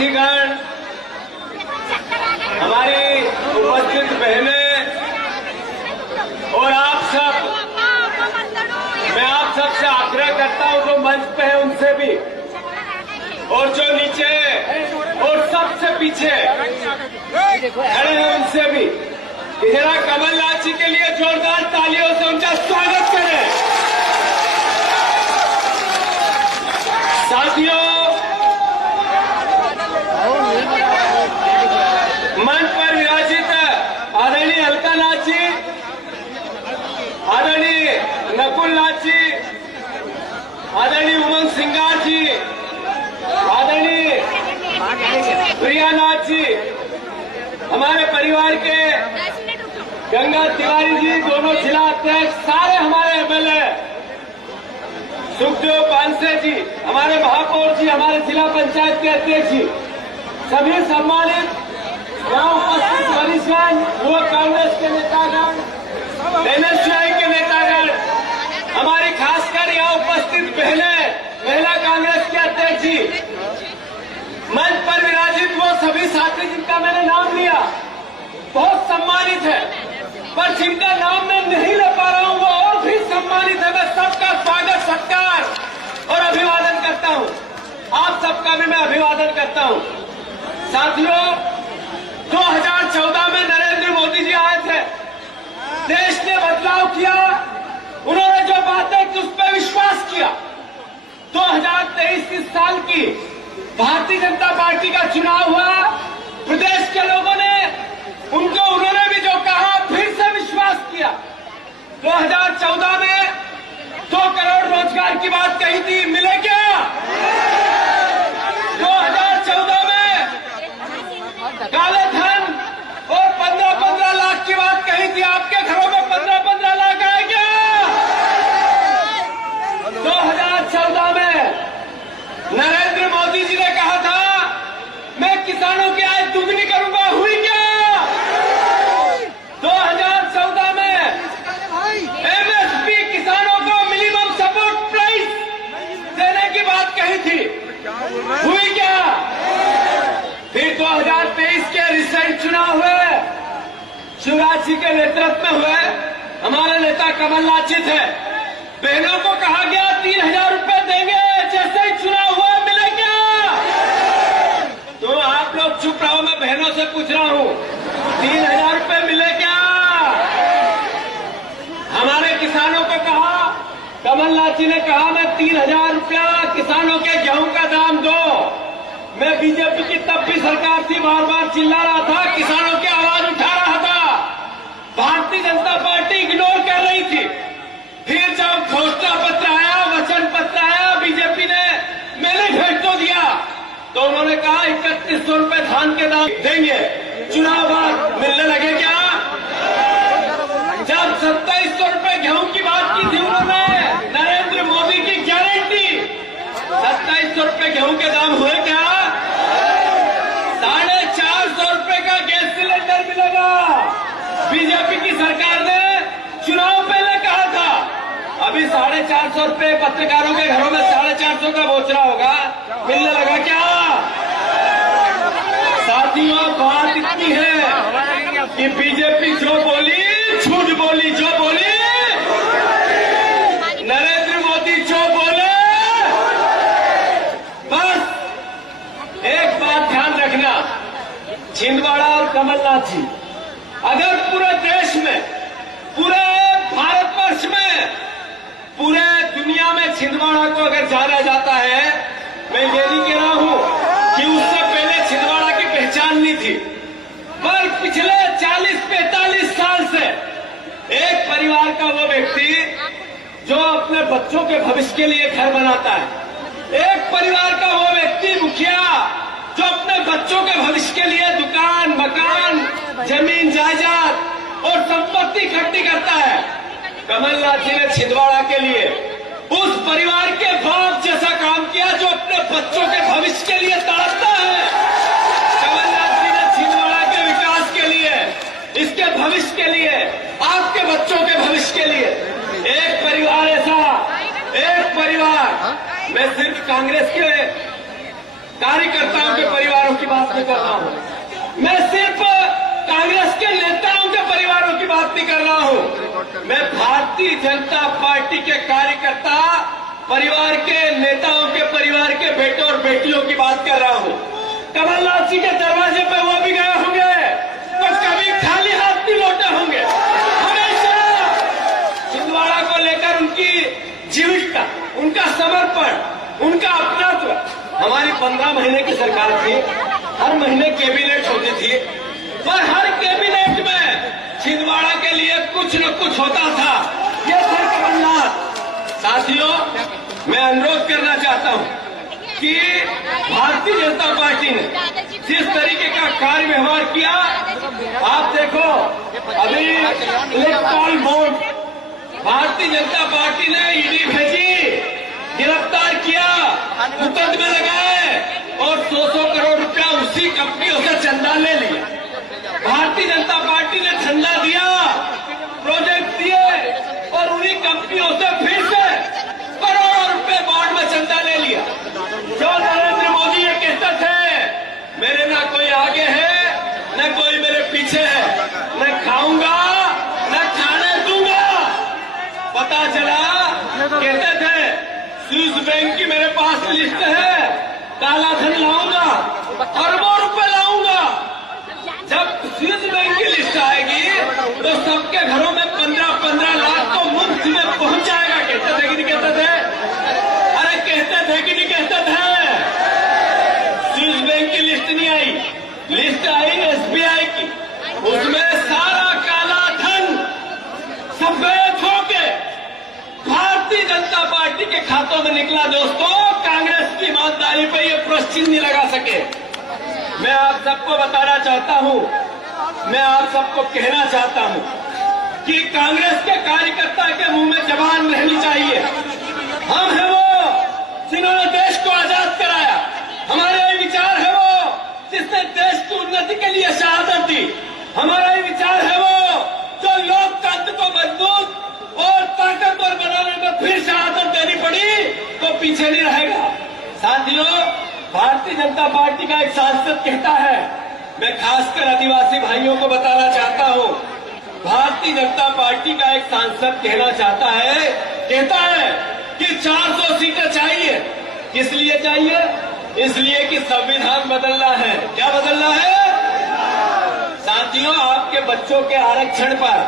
साथीगण, हमारी उपस्थित बहनें और आप सब, मैं आप सबसे आग्रह करता हूं जो मंच पे है उनसे भी और जो नीचे और सबसे पीछे खड़े हैं उनसे भी कि जरा कमलनाथ जी के लिए जोरदार तालियों से उनका स्वागत करें। साथियों, मंच पर विराजित आदरणीय अलका नाथ जी, आदरणीय नकुल नाथ जी, आदरणीय उमंग सिंगार जी, आदरणीय प्रिया नाथ जी, हमारे परिवार के गंगा तिवारी जी, दोनों जिला अध्यक्ष, सारे हमारे एमएलए, सुखदेव पानसे जी, हमारे महापौर जी, हमारे जिला पंचायत के अध्यक्ष जी, सभी सम्मानित यहाँ उपस्थित वरिष्ठगण, वो कांग्रेस के नेतागण, एनएसयूआई के नेतागण, हमारी खासकर यहाँ उपस्थित बहनें, महिला कांग्रेस के अध्यक्ष जी, मंच पर विराजित वो सभी साथी जिनका मैंने नाम लिया, बहुत सम्मानित है, पर जिनका नाम मैं नहीं ले पा रहा हूँ वो और भी सम्मानित है। मैं सबका स्वागत, सत्कार और अभिवादन करता हूँ। आप सबका भी मैं अभिवादन करता हूँ। साथियों, 2014 में नरेंद्र मोदी जी आए थे, देश ने बदलाव किया, उन्होंने जो बातें की उस पर विश्वास किया। 2023 इस साल की भारतीय जनता पार्टी का चुनाव हुआ, प्रदेश के लोगों ने उन्होंने भी जो कहा फिर से विश्वास किया। 2014 में 2 करोड़ रोजगार की बात कही थी, मिले क्या? 2014 में काले धन और 15-15 लाख की बात कही थी, आपके घरों में 15-15 लाख आए क्या? 2014 में नरेंद्र मोदी जी ने कहा था मैं किसानों की आय दुगनी करूंगा, हुई क्या? 2014 में एमएसपी किसानों को मिनिमम सपोर्ट प्राइस देने की बात कही थी, हुई क्या? फिर 2023 के रिसेंट चुनाव हुए, शिवराज जी के नेतृत्व में हुए, हमारे नेता कमलनाथ जी थे, बहनों को कहा गया 3000 रुपए देंगे, जैसे ही चुनाव हुआ मिले क्या? तो आप लोग चुप रहो, मैं बहनों से पूछ रहा हूँ 3000 रुपए मिले क्या? हमारे किसानों को कहा, कमलनाथ जी ने कहा मैं 3000 रुपया किसानों के गेहूं का दाम दो। मैं बीजेपी की तब भी सरकार थी, बार बार चिल्ला रहा था, किसानों की आवाज उठा रहा था, भारतीय जनता पार्टी इग्नोर कर रही थी। फिर जब घोषणा पत्र आया, वचन पत्र आया, बीजेपी ने मैंने भेज तो दिया, तो उन्होंने कहा 3100 रुपए धान के दाम देंगे, चुनाव बाद मिलने लगे क्या? जब 2700 रुपए गेहूं की बात की थी उन्होंने, नरेंद्र मोदी की गारंटी, 2700 रुपए गेहूं के दाम हुए क्या? 450 रुपए का गैस सिलेंडर मिलेगा, बीजेपी की सरकार ने चुनाव पहले कहा था। अभी 450 रुपए पत्रकारों के घरों में 450 का बोचरा होगा, मिलने लगा क्या? साथियों, बात इतनी है कि बीजेपी जो बोली झूठ बोली, जो बोली नरेंद्र मोदी जो बोले, बस एक बात ध्यान रखना, छिंदवाड़ा और कमलनाथ जी, अगर पूरे देश में, पूरे भारतवर्ष में, पूरे दुनिया में छिंदवाड़ा को अगर जाना जाता है, मैं ये नहीं कह रहा हूं कि उससे पहले छिंदवाड़ा की पहचान नहीं थी, पर पिछले 40-45 साल से एक परिवार का वो व्यक्ति जो अपने बच्चों के भविष्य के लिए घर बनाता है, एक परिवार का वो व्यक्ति मुखिया जो अपने बच्चों के भविष्य के लिए दुकान, मकान, जमीन जायदाद और संपत्ति इकट्ठी करता है, कमलनाथ जी ने छिंदवाड़ा के लिए उस परिवार के बाप जैसा काम किया जो अपने बच्चों के भविष्य के लिए तड़पता है। कमलनाथ जी ने छिंदवाड़ा के विकास के लिए, इसके भविष्य के लिए, आपके बच्चों के भविष्य के लिए, एक परिवार ऐसा, एक परिवार, मैं सिर्फ कांग्रेस के कार्यकर्ताओं के परिवारों की बात नहीं कर रहा हूं, मैं सिर्फ कांग्रेस के नेताओं के परिवारों की बात नहीं कर रहा हूं, मैं भारतीय जनता पार्टी के कार्यकर्ता परिवार के नेताओं के परिवार के बेटों और बेटियों की बात कर रहा हूं। कमलनाथ जी के दरवाजे पे वो भी गए होंगे तो कभी खाली हाथ नहीं लौटे होंगे। हमेशा छिंदवाड़ा को लेकर उनकी जीविका, उनका समर्पण, उनका अपनात्व। हमारी 15 महीने की सरकार थी, हर महीने कैबिनेट होती थी और हर कैबिनेट में छिंदवाड़ा के लिए कुछ न कुछ होता था। ये थे कमलनाथ। साथियों, मैं अनुरोध करना चाहता हूं कि भारतीय जनता पार्टी ने जिस तरीके का कार्य व्यवहार किया, आप देखो अभी electoral bond Bharatiya Janata party ने ईडी भेजी, गिरफ्तार किया, मुकदमे लगाए और 100 करोड़ रुपया उसी कंपनियों से चंदा ले लिया। भारतीय जनता पार्टी ने चंदा दिया, प्रोजेक्ट दिए और उन्हीं कंपनियों से फिर से करोड़ों रुपए बॉन्ड में चंदा ले लिया। जो नरेंद्र मोदी ये कहते थे मेरे ना कोई आगे है न कोई मेरे पीछे है, न खाऊंगा न खाने दूंगा। पता चला कहते थे स्विस बैंक की मेरे पास लिस्ट है, काला धन लाऊंगा, अरबों रुपए लाऊंगा। जब स्विस बैंक की लिस्ट आएगी तो सबके घरों में 15-15 लाख तो मुफ्त में पहुंच जाएगा। कहते थे कि नहीं कहते थे? अरे कहते थे कि नहीं कहते थे? स्विस बैंक की लिस्ट नहीं आई, लिस्ट आई एसबीआई की, उसमें सारा काला धन सफेद होके भारतीय जनता पार्टी के खातों में निकला। दोस्तों, कांग्रेस की ईमानदारी पे ये प्रश्न चिन्ह नहीं लगा सके। मैं आप सबको बताना चाहता हूं, मैं आप सबको कहना चाहता हूं कि कांग्रेस के कार्यकर्ता के मुंह में जबान रहनी चाहिए। हम है वो जिन्होंने देश को आजाद कराया, हमारे ये विचार है वो जिसने देश की उन्नति के लिए शहादत दी, हमारा ये विचार है वो जो लोकतंत्र को मजबूत और ताकतवर बनाने में फिर शहादत देनी पड़ी तो पीछे नहीं रहेगा। साथियों, भारतीय जनता पार्टी का एक सांसद कहता है, मैं खासकर आदिवासी भाइयों को बताना चाहता हूं, भारतीय जनता पार्टी का एक सांसद कहता है कि 400 सीटें चाहिए। किस लिए चाहिए? इसलिए कि संविधान बदलना है। क्या बदलना है? साथियों, आपके बच्चों के आरक्षण पर,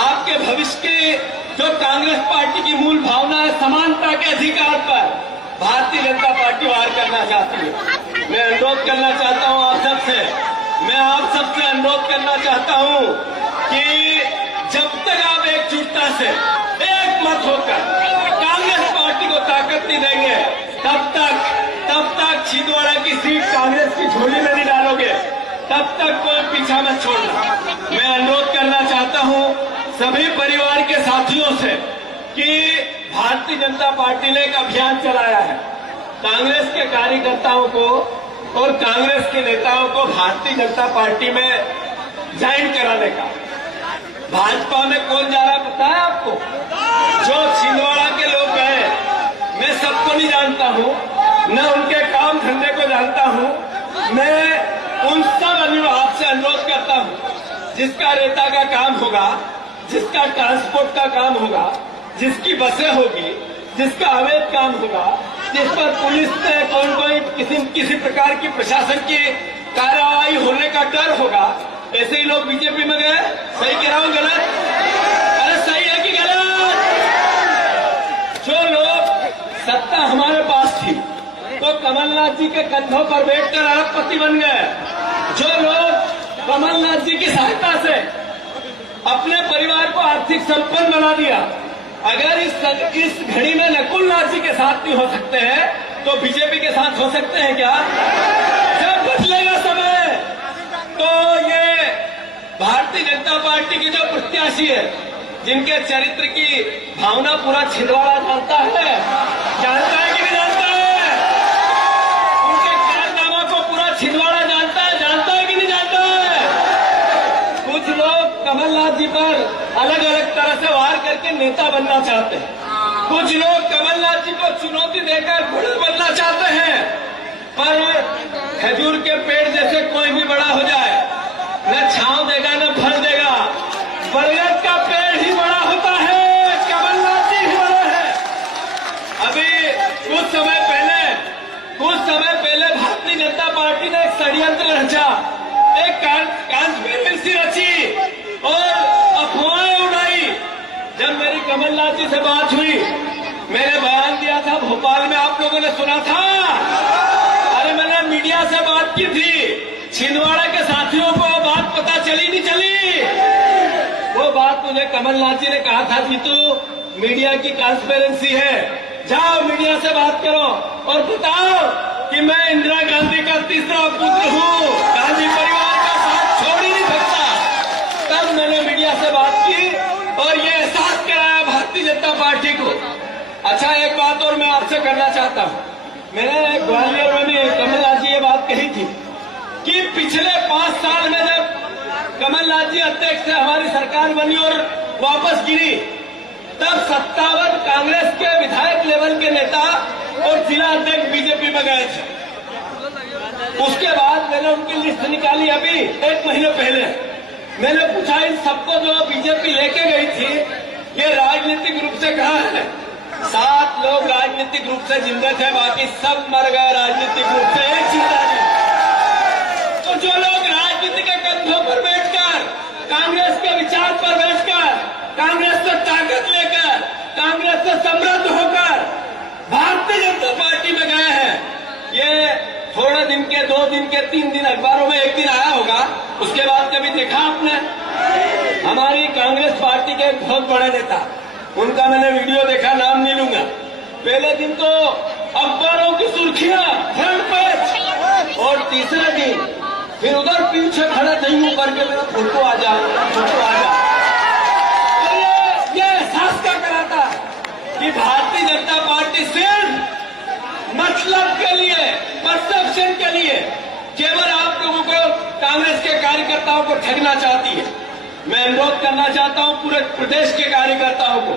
आपके भविष्य के जो कांग्रेस पार्टी की मूल भावना है समानता के अधिकार पर भारतीय जनता पार्टी वार करना चाहती है। मैं अनुरोध करना चाहता हूं आप सबसे, मैं आप सबसे अनुरोध करना चाहता हूं कि जब तक आप एकजुटता से एक मत होकर कांग्रेस पार्टी को ताकत नहीं देंगे, तब तक छिंदवाड़ा की सीट कांग्रेस की झोली में नहीं डालोगे, तब तक कोई पीछा मत छोड़ना। मैं अनुरोध करना चाहता हूं सभी परिवार के साथियों से कि भारतीय जनता पार्टी ने एक अभियान चलाया है कांग्रेस के कार्यकर्ताओं को और कांग्रेस के नेताओं को भारतीय जनता पार्टी में ज्वाइन कराने का। भाजपा में कौन जा रहा पता है आपको? जो छिंदवाड़ा के लोग गए, मैं सबको नहीं जानता हूं, न उनके काम धंधे को जानता हूं, मैं उन सब आपसे अनुरोध करता हूं जिसका रेता का काम होगा, जिसका ट्रांसपोर्ट का काम होगा, जिसकी बसें होगी, जिसका अवैध काम होगा, जिस पर पुलिस से कोई किसी प्रकार की प्रशासन की कार्रवाई होने का डर होगा, ऐसे ही लोग बीजेपी में गए। सही कह रहा हूं गलत? अरे सही है कि गलत? जो लोग सत्ता हमारे पास थी तो कमलनाथ जी के कंधों पर बैठकर अरबपति बन गए। जो लोग कमलनाथ जी की सहायता से अपने परिवार को आर्थिक संपन्न बना दिया, अगर इस घड़ी में नकुलनाथ जी के साथ नहीं हो सकते हैं तो बीजेपी के साथ हो सकते हैं क्या? जब बदलेगा समय तो ये भारतीय जनता पार्टी की जो प्रत्याशी है, जिनके चरित्र की भावना पूरा छिंदवाड़ा जानता है कि नहीं जानता है? उनके कारनामा को पूरा छिंदवाड़ा जानता है कि नहीं जानता है? कुछ लोग कमलनाथ जी पर अलग अलग तरह से वार करके नेता बनना चाहते हैं, कुछ लोग कमलनाथ जी को चुनौती देकर बड़ा बनना चाहते हैं, पर खजूर के पेड़ जैसे कोई भी बड़ा हो जाए, न छांव देगा न फल देगा। बरगद का पेड़ ही बड़ा होता है, कमलनाथ जी ही बड़े हैं। अभी कुछ समय पहले भारतीय जनता पार्टी ने एक षड्यंत्र रचा, एक कॉन्स्पिरेसी रची और अफवाहें उड़ाई। जब मेरी कमलनाथ जी से बात हुई, मैंने बयान दिया था भोपाल में, आप लोगों ने सुना था। अरे मैंने मीडिया से बात की थी, छिंदवाड़ा के साथियों को बात पता चली नहीं चली। वो बात मुझे कमलनाथ जी ने कहा था कि तू मीडिया की ट्रांसपेरेंसी है, जाओ मीडिया से बात करो और बताओ कि मैं इंदिरा गांधी का तीसरा पुत्र हूँ, गांधी परिवार का साथ छोड़ ही नहीं सकता। तब मैंने मीडिया से बात की और ये एहसास कराया भारतीय जनता पार्टी को। अच्छा, एक बात और मैं आपसे करना चाहता हूँ। मैंने ग्वालियर में भी कमलनाथ जी ये बात कही थी कि पिछले 5 साल में जब कमलनाथ जी अध्यक्ष से हमारी सरकार बनी और वापस गिरी, तब 57 कांग्रेस के विधायक लेवल के नेता और जिला अध्यक्ष बीजेपी में गए थे। उसके बाद मैंने उनकी लिस्ट निकाली अभी 1 महीने पहले। मैंने पूछा इन सबको जो बीजेपी लेके गई थी, ये राजनीतिक रूप से कहाँ है? 7 लोग राजनीतिक रूप से जिंदा थे, बाकी सब मर गए राजनीतिक रूप से, एक जिंदा नहीं। तो जो लोग राजनीति के कंधों पर बैठकर, कांग्रेस के विचार पर बैठकर, कांग्रेस से ताकत लेकर, कांग्रेस से समृद्ध होकर भारतीय जनता पार्टी में गए हैं, ये थोड़े दिन के, 2 दिन के, 3 दिन अखबारों में एक दिन आया होगा, उसके बाद कभी देखा आपने? हमारी कांग्रेस पार्टी के एक बहुत बड़े नेता, उनका मैंने वीडियो देखा, नाम नहीं लूंगा। पहले दिन तो अखबारों की सुर्खियां फ्रंट पेज, और तीसरे दिन फिर उधर पीछे खड़े नहीं हूं करके मेरा फोटो आ जा। तो ये एहसास क्या कराता कि भारतीय जनता पार्टी सिर्फ मतलब के लिए, परसेप्शन के लिए केवल आप लोगों को, कांग्रेस के कार्यकर्ताओं को ठगना चाहती है। मैं अनुरोध करना चाहता हूं पूरे प्रदेश के कार्यकर्ताओं को,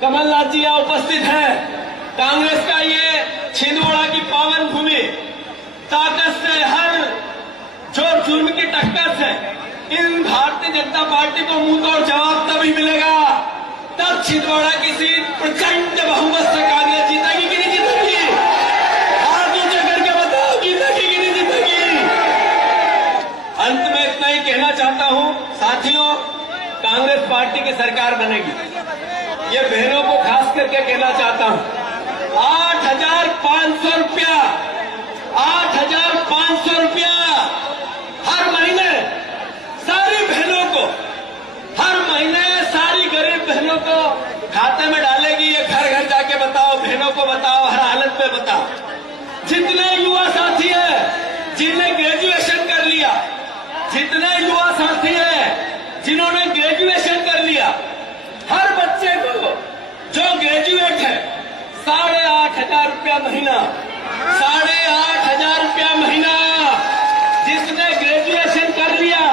कमलनाथ जी यहां उपस्थित हैं, कांग्रेस का ये छिंदवाड़ा की पावन भूमि, ताकत से, हर जोर जुर्म की टक्कर से इन भारतीय जनता पार्टी को मुंह तोड़ जवाब तभी मिलेगा, तब छिंदवाड़ा की सीट प्रचंड बहुमत से कांग्रेस जीतेगी कि नहीं जीतेगी? हाथ ऊंचे करके बताओ, जीतेगी कि नहीं जीतेगी? अंत में इतना ही कहना चाहता हूं साथियों, कांग्रेस पार्टी की सरकार बनेगी। ये बहनों को खास करके कहना चाहता हूं, 8,500 रुपया, 8,500 रुपया हर महीने सारी बहनों को, हर महीने सारी गरीब बहनों को खाते में डालेगी। ये घर घर जाके बताओ, बहनों को बताओ, हर हालत में बताओ। जितने युवा साथी हैं जिनने ग्रेजुएशन कर लिया, जितने युवा साथी हैं जिन्होंने ग्रेजुएशन कर लिया, हर बच्चे को जो ग्रेजुएट है 8,500 रुपया महीना, 8,500 रुपया महीना जिसने ग्रेजुएशन कर लिया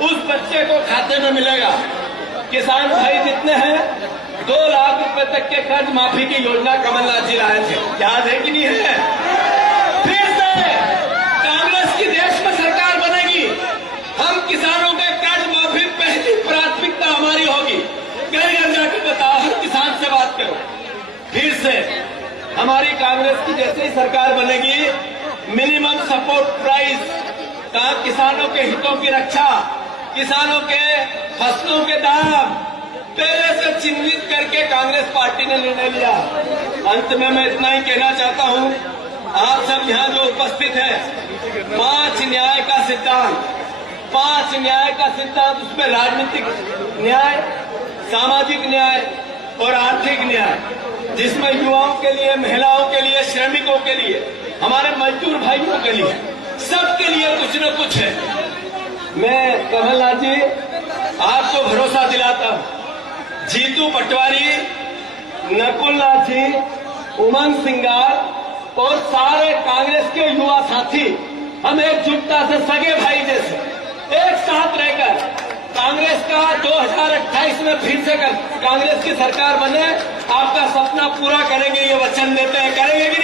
उस बच्चे को खाते में मिलेगा। किसान भाई जितने हैं 2 लाख रुपए तक के कर्ज माफी की योजना कमलनाथ जी लाए थे, याद है कि नहीं है? फिर से कांग्रेस की देश में सरकार बनेगी, हम किसानों के कर्ज माफी पहली प्राथमिकता हमारी होगी। घर घर जाकर बताओ, हर किसान से बात करो। फिर से हमारी कांग्रेस की जैसे ही सरकार बनेगी, मिनिमम सपोर्ट प्राइस, किसानों के हितों की रक्षा, किसानों के फसलों के दाम पहले से चिन्हित करके कांग्रेस पार्टी ने निर्णय लिया। अंत में मैं इतना ही कहना चाहता हूं, आप सब यहां जो उपस्थित हैं, 5 न्याय का सिद्धांत, 5 न्याय का सिद्धांत, उसमें राजनीतिक न्याय, सामाजिक न्याय और आर्थिक न्याय, जिसमें युवाओं के लिए, महिलाओं के लिए, श्रमिकों के लिए, हमारे मजदूर भाइयों के लिए, सबके लिए कुछ न कुछ है। मैं कमलनाथ जी आपको भरोसा दिलाता हूं, जीतू पटवारी, नकुल नाथ जी, उमंग सिंगार और सारे कांग्रेस के युवा साथी, हम एकजुटता से सगे भाई जैसे एक साथ रहकर कांग्रेस का 2028 में फिर से कांग्रेस की सरकार बने, आपका सपना पूरा करेंगे, ये वचन देते हैं। करेंगे कि